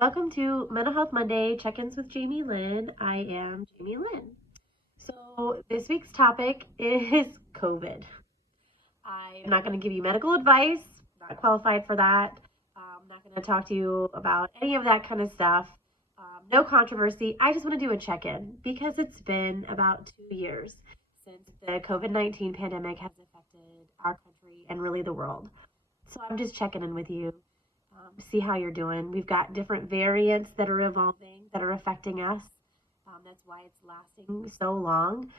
Welcome to Mental Health Monday check-ins with Jamie Lynn. I am Jamie Lynn. So this week's topic is COVID. I'm not going to give you medical advice, not qualified for that. I'm not going to talk to you about any of that kind of stuff. No controversy. I just want to do a check-in because it's been about 2 years since the COVID-19 pandemic has affected our country and really the world. So I'm just checking in with you, see how you're doing. We've got different variants that are evolving that are affecting us. That's why it's lasting so long.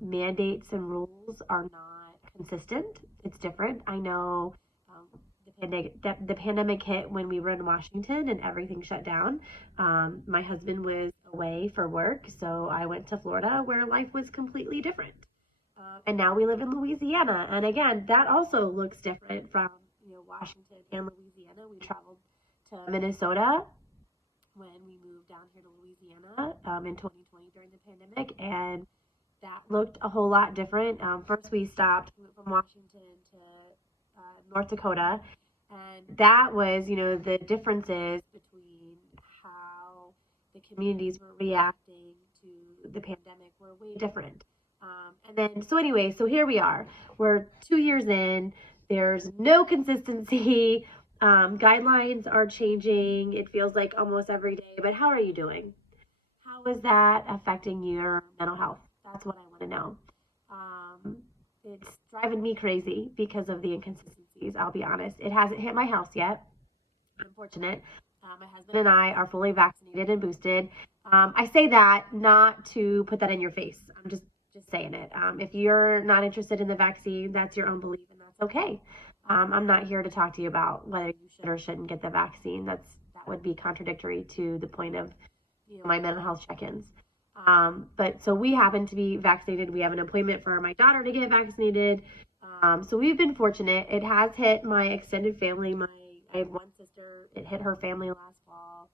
Mandates and rules are not consistent. It's different. I know the pandemic hit when we were in Washington and everything shut down. My husband was away for work, so I went to Florida where life was completely different. And now we live in Louisiana, and again, that also looks different from Washington and Louisiana. We traveled to Minnesota when we moved down here to Louisiana in 2020 during the pandemic, and that looked a whole lot different. First, we went from Washington to North Dakota, and that was, the differences between how the communities were reacting to the pandemic were way different. And then, so here we are. We're 2 years in. There's no consistency. Guidelines are changing. It feels like almost every day. But how are you doing? How is that affecting your mental health? That's what I want to know. It's driving me crazy because of the inconsistencies. I'll be honest. It hasn't hit my house yet. I'm fortunate. My husband and I are fully vaccinated and boosted. I say that not to put that in your face. I'm just saying it. If you're not interested in the vaccine, that's your own belief, and that's okay. I'm not here to talk to you about whether you should or shouldn't get the vaccine. That would be contradictory to the point of my mental health check-ins. But so we happen to be vaccinated. We have an appointment for my daughter to get vaccinated. So we've been fortunate. It has hit my extended family. I have one sister. It hit her family last fall.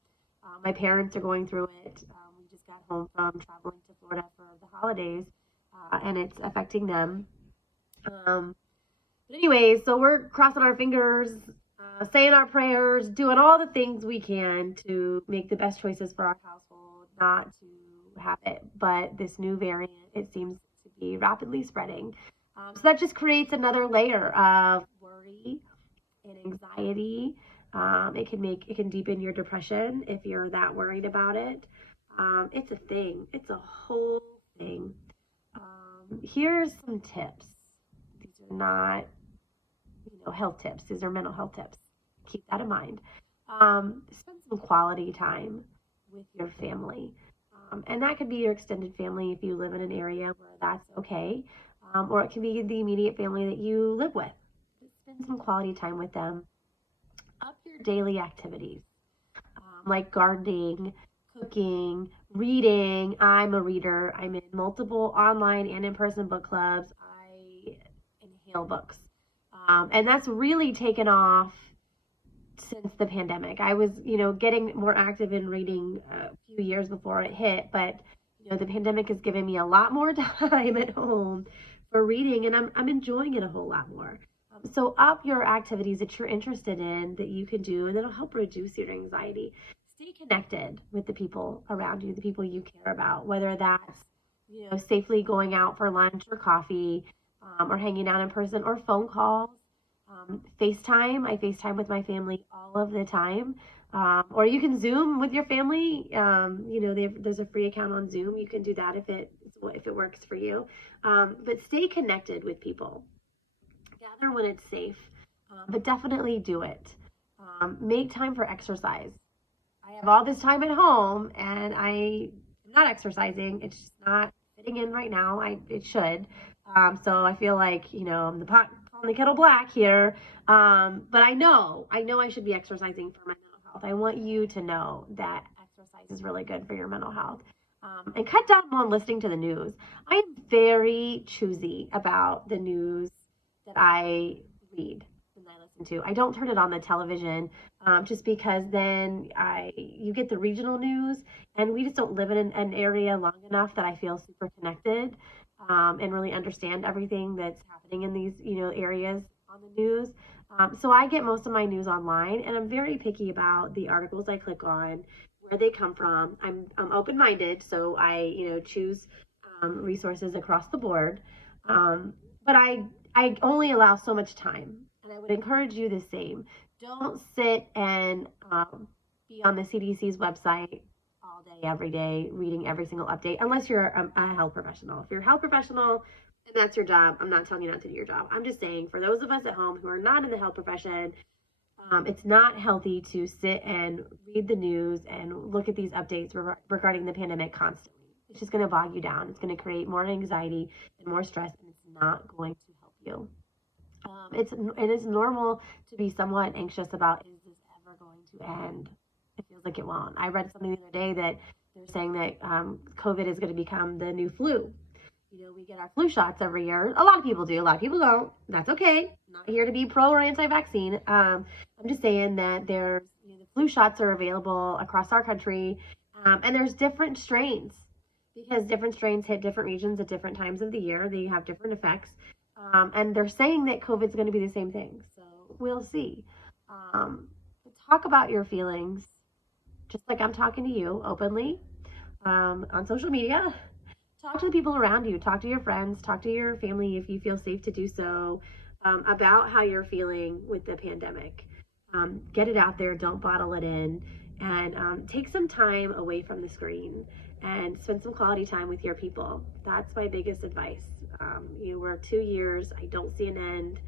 My parents are going through it. We just got home from traveling to Florida for the holidays, and it's affecting them. But anyways, so we're crossing our fingers, saying our prayers, doing all the things we can to make the best choices for our household, not to have it. But this new variant, it seems to be rapidly spreading. So that just creates another layer of worry and anxiety. It can deepen your depression if you're that worried about it. It's a thing. It's a whole thing. Here's some tips. These are not, health tips. These are mental health tips. Keep that in mind. Spend some quality time with your family. And that could be your extended family if you live in an area where that's okay. Or it can be the immediate family that you live with. Spend some quality time with them. Up your daily activities, like gardening, cooking, reading. I'm a reader. I'm in multiple online and in-person book clubs. I inhale books. And that's really taken off since the pandemic. I was, getting more active in reading a few years before it hit, but the pandemic has given me a lot more time at home for reading, and I'm enjoying it a whole lot more. So up your activities that you're interested in that you can do, and that'll help reduce your anxiety. Stay connected with the people around you, the people you care about, whether that's, safely going out for lunch or coffee, or hanging out in person, or phone calls. FaceTime. I FaceTime with my family all of the time. Or you can Zoom with your family. There's a free account on Zoom. You can do that if it works for you. But stay connected with people. Gather when it's safe, but definitely do it. Make time for exercise. I have all this time at home, and I'm not exercising. It's just not fitting in right now. It should. So I feel like I'm the pot calling the kettle black here. But I know I should be exercising for my mental health. I want you to know that exercise is really good for your mental health. And cut down on listening to the news. I am very choosy about the news that I read and I listen to. I don't turn it on the television, just because then you get the regional news, and we just don't live in an area long enough that I feel super connected, and really understand everything that's happening in these areas on the news. So I get most of my news online, and I'm very picky about the articles I click on, where they come from. I'm open-minded, so I choose resources across the board. But I only allow so much time, and I would encourage you the same. Don't sit and be on the CDC's website all day, every day, reading every single update, unless you're a health professional. If you're a health professional and that's your job, I'm not telling you not to do your job. I'm just saying, for those of us at home who are not in the health profession, it's not healthy to sit and read the news and look at these updates regarding the pandemic constantly. It's just going to bog you down. It's going to create more anxiety and more stress, and it's not going to help you. It is normal to be somewhat anxious about, is this ever going to end? It feels like it won't. I read something the other day that they're saying that COVID is going to become the new flu. We get our flu shots every year. A lot of people do. A lot of people don't. That's okay. I'm not here to be pro or anti-vaccine. I'm just saying that the flu shots are available across our country, and there's different strains because different strains hit different regions at different times of the year. They have different effects, and they're saying that COVID is going to be the same thing. So we'll see. Talk about your feelings, just like I'm talking to you openly on social media. Talk to the people around you. Talk to your friends. Talk to your family if you feel safe to do so, about how you're feeling with the pandemic. Get it out there. Don't bottle it in. And take some time away from the screen and spend some quality time with your people. That's my biggest advice. We're 2 years. I don't see an end.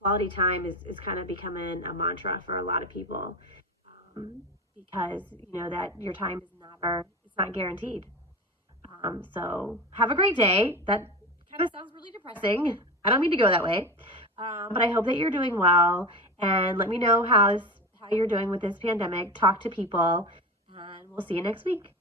Quality time is kind of becoming a mantra for a lot of people, because that your time it's not guaranteed. So have a great day. That kind of sounds really depressing. I don't mean to go that way. But I hope that you're doing well, and let me know how you're doing with this pandemic. Talk to people, and we'll see you next week.